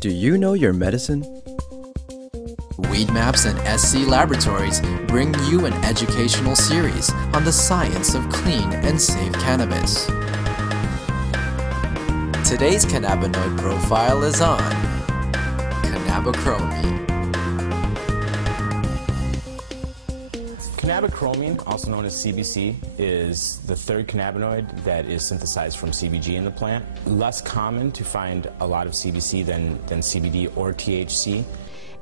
Do you know your medicine? Weed Maps and SC Laboratories bring you an educational series on the science of clean and safe cannabis. Today's cannabinoid profile is on Cannabichromene. Cannabichromene, also known as CBC, is the third cannabinoid that is synthesized from CBG in the plant. Less common to find a lot of CBC than CBD or THC.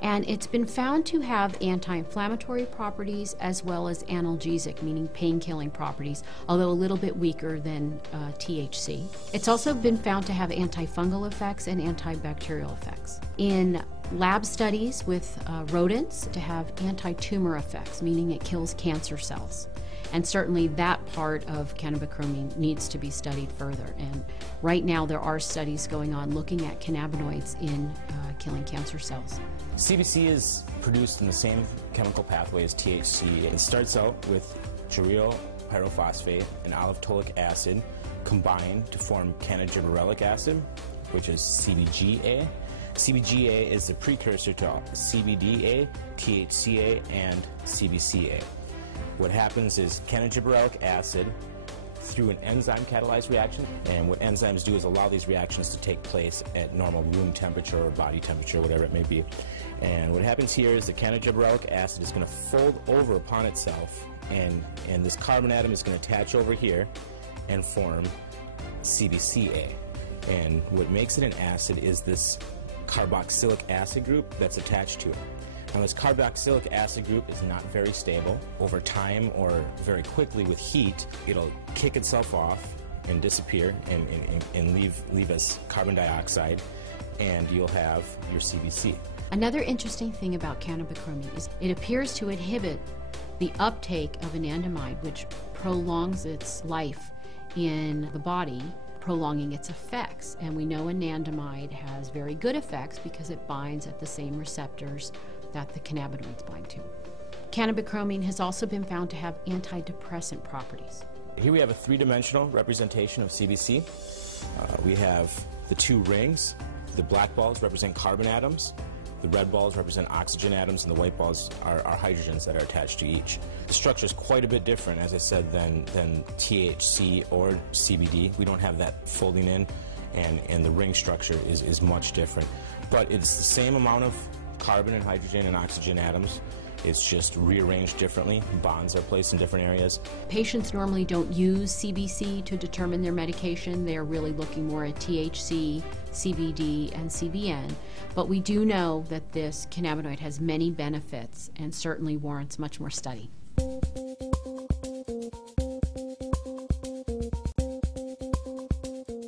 And it's been found to have anti-inflammatory properties as well as analgesic, meaning pain-killing properties, although a little bit weaker than THC. It's also been found to have antifungal effects and antibacterial effects. In lab studies with rodents, to have anti-tumor effects, meaning it kills cancer cells. And certainly that part of cannabichromene needs to be studied further. And right now there are studies going on looking at cannabinoids in killing cancer cells. CBC is produced in the same chemical pathway as THC. It starts out with geranyl pyrophosphate and olivetolic acid combined to form cannagibberellic acid, which is CBGA. CBGA is the precursor to CBDA, THCA, and CBCA. What happens is cannagibberellic acid through an enzyme catalyzed reaction, and what enzymes do is allow these reactions to take place at normal room temperature or body temperature, whatever it may be. And what happens here is the cannagibberellic acid is going to fold over upon itself, and this carbon atom is going to attach over here and form CBCA. And what makes it an acid is this carboxylic acid group that's attached to it. Now, this carboxylic acid group is not very stable. Over time or very quickly with heat, it'll kick itself off and disappear and leave us carbon dioxide, and you'll have your CBC. Another interesting thing about cannabichromene is it appears to inhibit the uptake of anandamide, which prolongs its life in the body, prolonging its effects. And we know anandamide has very good effects because it binds at the same receptors that the cannabinoids bind to. Cannabichromene has also been found to have antidepressant properties. Here we have a three-dimensional representation of CBC. We have the two rings. The black balls represent carbon atoms. The red balls represent oxygen atoms, and the white balls are hydrogens that are attached to each. The structure is quite a bit different, as I said, than THC or CBD. We don't have that folding in, and the ring structure is much different. But it's the same amount of carbon and hydrogen and oxygen atoms. It's just rearranged differently. Bonds are placed in different areas. Patients normally don't use CBC to determine their medication. They're really looking more at THC, CBD, and CBN. But we do know that this cannabinoid has many benefits and certainly warrants much more study.